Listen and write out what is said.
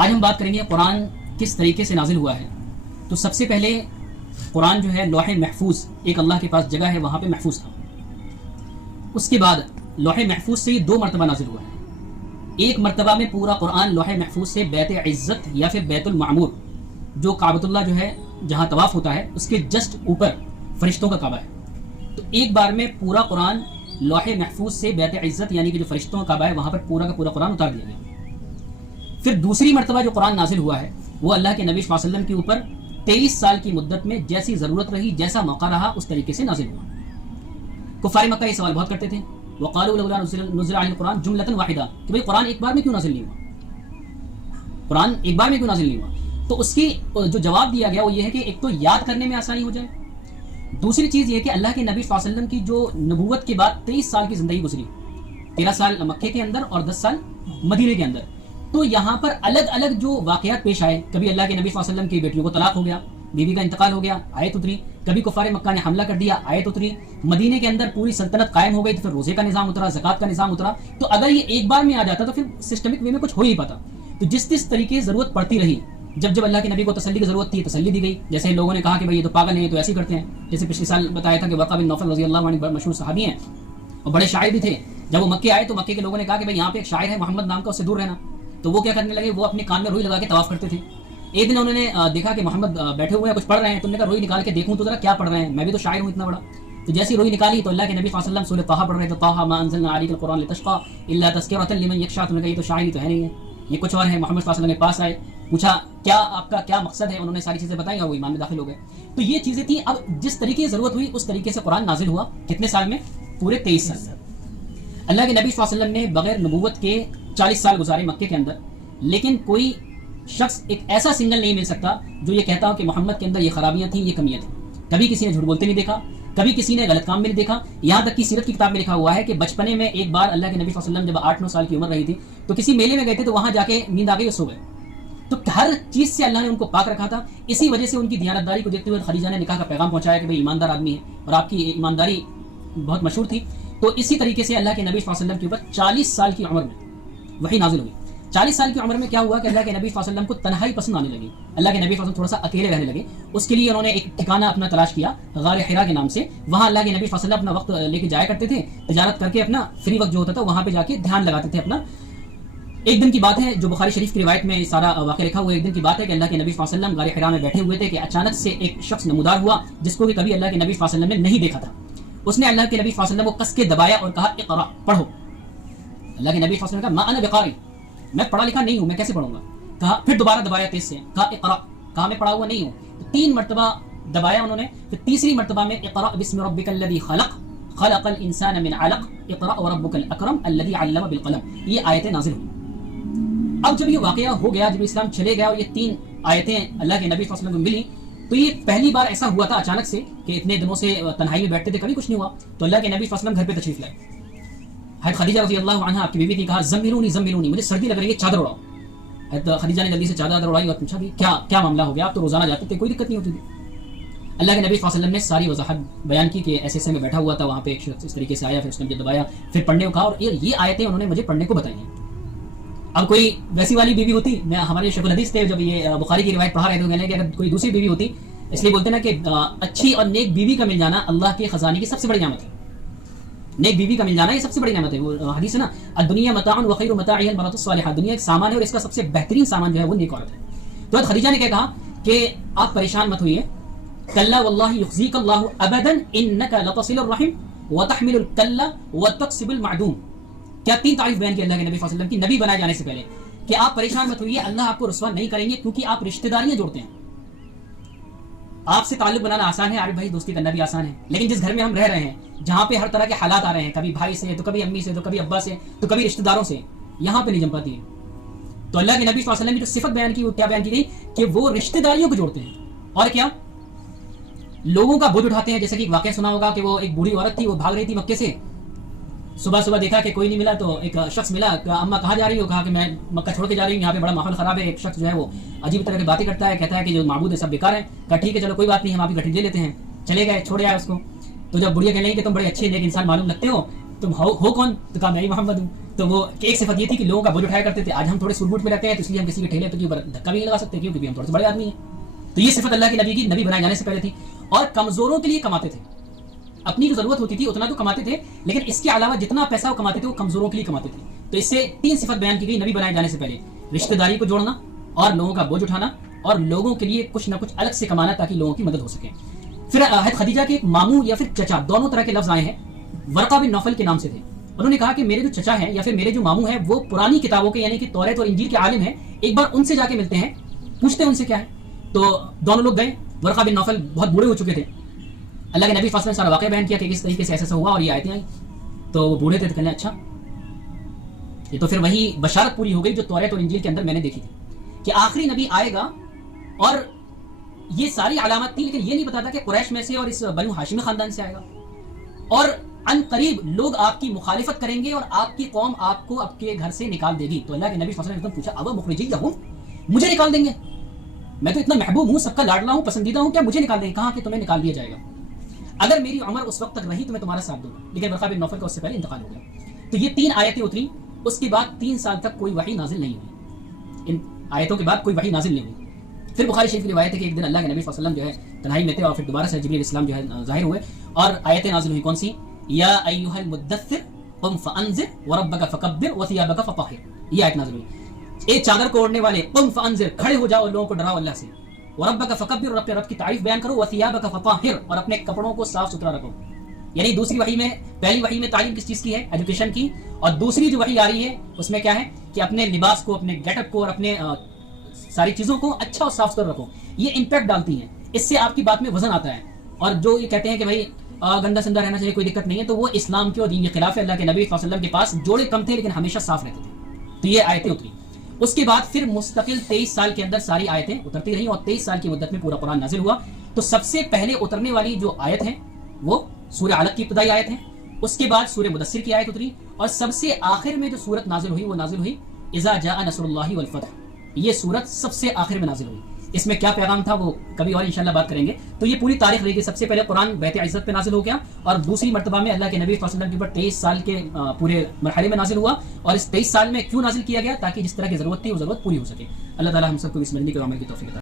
آج ہم بات کریں گے قرآن کس طریقے سے نازل ہوا ہے. تو سب سے پہلے قرآن جو ہے لوح محفوظ ایک اللہ کے پاس جگہ ہے وہاں پہ محفوظ تھا. اس کے بعد لوح محفوظ سے یہ 2 مرتبہ نازل ہوا ہے. ایک مرتبہ میں پورا قرآن لوح محفوظ سے بیت عزت یا پھر بیت المعمور جو کعبۃ اللہ جو ہے جہاں طواف ہوتا ہے اس کے جسٹ اوپر فرشتوں کا کعبہ ہے. تو ایک بار میں پورا قرآن لوح محفوظ سے بیت عزت یعنی کہ جو فرشتوں کا کعبہ ہے وہاں پر پورا کا پورا قرآن اتار دیا گیا. پھر دوسری مرتبہ جو قرآن نازل ہوا ہے وہ اللہ کے نبی صلی اللہ علیہ وسلم کے اوپر 23 سال کی مدت میں جیسی ضرورت رہی جیسا موقع رہا اس طریقے سے نازل ہوا. کفار مکہ یہ سوال بہت کرتے تھے وقالوا لولا نزل علی القرآن جملۃ واحدہ کہ بھئی قرآن ایک بار میں کیوں نازل نہیں ہوا، قرآن ایک بار میں کیوں نازل نہیں ہوا. تو اس کی جو جواب دیا گیا وہ یہ ہے کہ ایک تو یاد کرنے میں آسانی ہو جائے، دوسری چیز یہ کہ اللہ کے نبی صلی اللہ علیہ وسلم کی جو نبوت کے بعد 23 سال کی زندگی گزری، 13 سال مکے کے اندر اور 10 سال مدینے کے اندر، تو یہاں پر الگ الگ جو واقعات پیش آئے، کبھی اللہ کے نبی صلی اللہ علیہ وسلم کی بیٹیوں کو طلاق ہو گیا، بیوی کا انتقال ہو گیا، آیت اتری. کبھی کفار مکہ نے حملہ کر دیا، آیت اتری. مدینے کے اندر پوری سلطنت قائم ہو گئی تو پھر روزے کا نظام اترا، زکوٰۃ کا نظام اترا. تو اگر یہ ایک بار میں آ جاتا تو پھر سسٹمک وے میں کچھ ہو ہی پاتا. تو جس طریقے کی ضرورت پڑتی رہی، جب اللہ کے نبی کو تسلی کی ضرورت تھی تسلی دی گئی. جیسے لوگوں نے کہا کہ بھئی یہ تو پاگل ہیں، یہ تو ایسے ہی کرتے ہیں. جیسے پچھلے سال بتایا تھا کہ ورقہ بن نوفل رضی اللہ عنہ مشہور صحابی ہیں اور بڑے شاعر بھی تھے. جب وہ مکے آئے تو مکے کے لوگوں نے کہا کہ بھئی یہاں پہ ایک شاعر ہے محمد نام کا، اس سے دور رہنا. تو وہ کیا کرنے لگے، وہ اپنے کان میں روئی لگا کے طواف کرتے تھے. ایک دن انہوں نے دیکھا کہ محمد بیٹھے ہوئے ہیں کچھ پڑھ رہے ہیں، تو انہوں نے کہا روئی نکال کے دیکھوں تو ذرا کیا پڑھ رہے ہیں، میں بھی تو شاعر ہوں اتنا بڑا. تو جیسی روئی نکالی تو اللہ کے نبی صلی اللہ علیہ وسلم سورۃ طٰہٰ پڑھ رہے تھے، طٰہٰ ما انزلنا علیک القرآن لتشقىٰ الا تذکرۃ لمن یخشىٰ. تو نے کہا یہ تو شاعری تو ہے نہیں ہے، یہ کچھ اور ہے. محمد صلی اللہ علیہ وسلم کے پاس آئے، پوچھا کیا آپ کا کیا مقصد ہے، انہوں نے ساری چیزیں بتائی اور وہ ایمان میں داخل ہو گئے. تو یہ چیزیں تھیں. اب جس طریقے کی ضرورت ہوئی اس طریقے سے قرآن نازل ہوا. کتنے سال میں؟ پورے 23 سال. اللہ کے نبی صلی اللہ علیہ وسلم نے بغیر نبوت کے 40 سال گزارے مکے کے اندر، لیکن کوئی شخص ایک ایسا سنگل نہیں مل سکتا جو یہ کہتا ہو کہ محمد کے اندر یہ خرابیاں تھیں، یہ کمیاں تھیں. کبھی کسی نے جھوٹ بولتے نہیں دیکھا، کبھی کسی نے غلط کام میں نہیں دیکھا. یہاں تک کہ سیرت کی کتاب میں لکھا ہوا ہے کہ بچپنے میں ایک بار اللہ کے نبی صلی اللہ علیہ وسلم جب 8-9 سال کی عمر رہی تھی تو کسی میلے میں گئے تھے، تو وہاں جا کے نیند آ گئی اور سو گئے. تو ہر چیز سے اللہ نے ان کو پاک رکھا تھا. اسی وجہ سے ان کی دیانتداری کو دیکھتے ہوئے خدیجہ نے نکاح کا پیغام پہنچایا کہ بھئی ایماندار آدمی ہے اور آپ کی ایمانداری بہت مشہور تھی. تو اسی طریقے سے اللہ کے نبی صلی اللہ علیہ وسلم کے اوپر 40 سال کی عمر میں وحی نازل ہوئی. 40 سال کی عمر میں کیا ہوا کہ اللہ کے نبی صلی اللہ علیہ وسلم کو تنہائی پسند آنے لگی. اللہ کے نبی صلی اللہ علیہ وسلم تھوڑا سا اکیلے رہنے لگے. اس کے لیے انہوں نے ایک ٹھکانہ اپنا تلاش کیا غار حرا کے نام سے. وہاں اللہ کے نبی صلی اللہ علیہ وسلم اپنا وقت لے کے جایا کرتے تھے، تجارت کر کے اپنا فری وقت جو ہوتا تھا وہاں پہ جا کے دھیان لگاتے تھے اپنا. ایک دن کی بات ہے جو بخاری شریف کی روایت میں سارا واقعہ لکھا ہوا ہے. ایک دن کی بات ہے کہ اللہ کے نبی صلی اللہ علیہ وسلم غار حرا میں بیٹھے ہوئے تھے کہ اچانک سے ایک شخص نمودار ہوا جس کو کہ کبھی اللہ کے نبی صلی اللہ علیہ وسلم نے نہیں دیکھا تھا. اس نے اللہ کے نبی صلی اللہ علیہ وسلم کو کس کے دبایا اور کہا اقرا، پڑھو. اللہ کے نبی صلی اللہ علیہ وسلم نے کہا ما انا بقاری، میں پڑھا لکھا نہیں ہوں، میں کیسے پڑھوں گا. کہا پھر دوبارہ دبایا تیز سے، کہا اقرا، کہا میں پڑھا ہوا نہیں ہوں. 3 مرتبہ دبایا انہوں نے. پھر تیسری مرتبہ میں اقرا بسم ربک الذی خلق خلق الانسان من علق اقرا وربک الاکرم الذی علم بالقلم. یہ آیتیں نازل ہوئی. اب جب یہ واقعہ ہو گیا، جب اسلام چلے گیا اور یہ 3 آیتیں اللہ کے نبی صلی اللہ علیہ وسلم کو ملی، تو یہ پہلی بار ایسا ہوا تھا اچانک سے کہ اتنے دنوں سے تنہائی میں بیٹھتے تھے، کبھی کچھ نہیں ہوا. تو اللہ کے نبی صلی اللہ علیہ وسلم گھر پہ تشریف لائے. حضرت خدیجہ رضی اللہ عنہا آپ کی بیوی نے کہا زملونی زملونی، مجھے سردی لگ رہی ہے، چادر اڑاؤ. حضرت خدیجہ نے جلدی سے چادر اڑائی اور پوچھا کہ کیا معاملہ ہو گیا، آپ تو روزانہ جاتے تھے، کوئی دقت نہیں ہوتی تھی. اللہ کے نبی صلی اللہ علیہ وسلم نے ساری وضاحت بیان کی کہ ایسے میں بیٹھا ہوا تھا، وہاں پہ ایک شخص اس طریقے سے آیا، پھر اس نے مجھے دبایا، پھر پڑھنے کو کہا اور یہ آیتیں انہوں نے مجھے پڑھنے کو بتائی ہیں. اب کوئی ویسی والی بیوی ہوتی، میں ہمارے شیخ الحدیث تھے جب یہ بخاری کی روایت پڑھا رہے تھے، کہنے کہ اگر کوئی دوسری بیوی ہوتی، اس لیے بولتے نا کہ اچھی اور نیک بیوی کا مل جانا اللہ کے خزانے کی سب سے بڑی نعمت ہے. نیک بیوی کا مل جانا یہ سب سے بڑی نعمت ہے. وہ حدیث ہے نا الدنیا متاع وخیر متاعها المرأة الصالحة، دنیا ایک سامان ہے اور اس کا سب سے بہترین سامان جو ہے وہ نیک عورت ہے. تو حضرت خدیجہ نے کیا کہا کہ آپ پریشان مت ہوئیے، کلا واللہ یخزیک اللہ ابدا انک لتصل الرحم وتحمل الکل وتکسب المعدوم. کیا 3 تعریف بیان کی اللہ کے نبی صلی اللہ علیہ وسلم کی نبی بنائے جانے سے پہلے کہ آپ پریشان مت ہوئیے، اللہ آپ کو رسوا نہیں کریں گے کیونکہ آپ رشتہ داریاں جوڑتے ہیں. آپ سے تعلق بنانا آسان ہے، عارف بھائی دوستی کرنا بھی آسان ہے، لیکن جس گھر میں ہم رہ رہے ہیں جہاں پہ ہر طرح کے حالات آ رہے ہیں، کبھی بھائی سے تو کبھی امی سے تو کبھی ابا سے تو کبھی رشتہ داروں سے، یہاں پہ نہیں جم پاتی ہے. تو اللہ کے نبی صلی اللہ علیہ وسلم نے جو صفت بیان کی وہ کیا بیان کی گئی کہ وہ رشتہ داریوں کو جوڑتے ہیں اور کیا لوگوں کا بوجھ اٹھاتے ہیں. جیسے کہ ایک واقعہ سنا ہوگا کہ وہ ایک بوڑھی عورت تھی، وہ بھاگ رہی تھی مکے سے. صبح دیکھا کہ کوئی نہیں ملا تو ایک شخص ملا، اماں کہاں جا رہی ہو؟ کہا کہ میں مکہ چھوڑ کے جا رہی ہوں، یہاں پہ بڑا ماحول خراب ہے. ایک شخص جو ہے وہ عجیب طرح کی باتیں کرتا ہے، کہتا ہے کہ جو معبود ہے سب بیکار ہیں. کہا ٹھیک ہے چلو کوئی بات نہیں، ہم آپ کی گٹھی لے لیتے ہیں. چلے گئے، چھوڑ آئے اس کو. تو جب بڑھیا کہنے لگی کہ تم بڑے اچھے نیک انسان معلوم لگتے ہو، تم ہو کون؟ تو کہا میں ہی محمد ہوں. تو وہ ایک صفت یہ تھی کہ لوگوں کا بوجھ اٹھایا کرتے تھے. آج ہم تھوڑے سور بوٹ میں رہتے ہیں تو اس لیے ہم کسی کے ٹھیلے پہ دھکا بھی نہیں لگا سکتے کیونکہ ہم تھوڑے سے بڑے آدمی ہیں. تو یہ صفت اللہ کے نبی کی نبی بنائے جانے سے پہلے تھی. اور کمزوروں کے لیے کماتے تھے, اپنی جو ضرورت ہوتی تھی اتنا تو کماتے تھے, لیکن اس کے علاوہ جتنا پیسہ وہ کماتے تھے وہ کمزوروں کے لیے کماتے تھے. تو اس سے 3 صفت بیان کی گئی نبی بنائے جانے سے پہلے: رشتہ داری کو جوڑنا, اور لوگوں کا بوجھ اٹھانا, اور لوگوں کے لیے کچھ نہ کچھ الگ سے کمانا تاکہ لوگوں کی مدد ہو سکے. پھر حضرت خدیجہ کے ایک ماموں یا پھر چچا, دونوں طرح کے لفظ آئے ہیں, ورقہ بن نوفل کے نام سے تھے. انہوں نے کہا کہ میرے جو چچا ہیں یا پھر میرے جو ماموں ہیں وہ پرانی کتابوں کے یعنی کہ توریت اور انجیل کے عالم ہیں, ایک بار ان سے جا کے ملتے ہیں, پوچھتے ہیں ان سے کیا ہے. تو دونوں لوگ گئے. ورقہ بن نوفل بہت بوڑھے ہو چکے تھے. اللہ کے نبی صلی اللہ علیہ وسلم نے سارا واقعہ بیان کیا کہ کس طریقے سے ایسا ہوا اور یہ آیتیں آئیں. تو وہ بوڑھے تھے تو کہنے اچھا یہ تو پھر وہی بشارت پوری ہو گئی جو توریت اور انجیل کے اندر میں نے دیکھی تھی کہ آخری نبی آئے گا. اور یہ ساری علامات تھی, لیکن یہ نہیں بتاتا کہ قریش میں سے اور اس بنو ہاشمی خاندان سے آئے گا, اور ان قریب لوگ آپ کی مخالفت کریں گے اور آپ کی قوم آپ کو آپ کے گھر سے نکال دے گی. تو اللہ کے نبی صلی اللہ علیہ وسلم نے پوچھا اب مخرجیہم, مجھے نکال دیں گے؟ میں تو اتنا محبوب ہوں, سب کا لاڈلا ہوں, پسندیدہ ہوں, کیا مجھے نکال دیں گے؟ کہاں کہ تمہیں نکال دیا جائے گا. اگر میری عمر اس وقت تک رہی تو میں تمہارا ساتھ دوں گا. لیکن ورقہ بن نوفل کا اس سے پہلے انتقال ہو گیا. تو یہ 3 آیتیں اتری. اس کے بعد 3 سال تک کوئی وحی نازل نہیں ہوئی. ان آیتوں کے بعد کوئی وحی نازل نہیں ہوئی. پھر بخاری شریف کی روایت ہے کہ ایک دن اللہ کے نبی صلی اللہ علیہ وسلم جو ہے تنہائی میں تھے اور پھر دوبارہ سے جبریل السلام جو ہے ظاہر ہوئے اور آیتیں نازل ہوئی. کون سی؟ یا ایھا المدثر قم فانذر وربک فکبر وثیابک فطہر. یہ آیت نازل ہوئی. اے چادر کو اوڑھنے والے, قم فانذر, کھڑے ہو جاؤ اور لوگوں کو ڈراؤ اللہ سے. وربک فکبر, اور اپنے رب کی تعریف بیان کرو. وثیابک فطہر, اور اپنے کپڑوں کو صاف ستھرا رکھو. یعنی دوسری وحی میں, پہلی وحی میں تعلیم کس چیز کی ہے؟ ایجوکیشن کی. اور دوسری جو وحی آ رہی ہے اس میں کیا ہے کہ اپنے لباس کو, اپنے گیٹ اپ کو اور اپنے ساری چیزوں کو اچھا اور صاف ستھرا رکھو. یہ امپیکٹ ڈالتی ہیں, اس سے آپ کی بات میں وزن آتا ہے. اور جو یہ کہتے ہیں کہ بھائی گندا سندہ رہنا چاہیے, کوئی دقت نہیں ہے, تو وہ اسلام کے اور دین کے خلاف ہے. اللہ کے نبی صلی اللہ علیہ وسلم کے پاس جوڑے کم تھے لیکن ہمیشہ صاف رہتے تھے. تو یہ آیتیں اتری. اس کے بعد پھر مستقل 23 سال کے اندر ساری آیتیں اترتی رہیں اور 23 سال کی مدت میں پورا قرآن نازل ہوا. تو سب سے پہلے اترنے والی جو آیت ہے وہ سورہ علق کی ابتدائی آیت ہے. اس کے بعد سورہ مدثر کی آیت اتری, اور سب سے آخر میں جو سورت نازل ہوئی وہ نازل ہوئی اذا جاء نصر اللہ والفتح. یہ سورت سب سے آخر میں نازل ہوئی. اس میں کیا پیغام تھا وہ کبھی اور انشاءاللہ بات کریں گے. تو یہ پوری تاریخ رہی کہ سب سے پہلے قرآن بیت عزت پہ نازل ہو گیا, اور دوسری مرتبہ میں اللہ کے نبی صلی اللہ علیہ وسلم کے اوپر 23 سال کے پورے مرحلے میں نازل ہوا. اور اس 23 سال میں کیوں نازل کیا گیا؟ تاکہ جس طرح کی ضرورت تھی وہ ضرورت پوری ہو سکے. اللہ تعالی ہم سب کو اس مجلس کے عمل کی توفیق عطا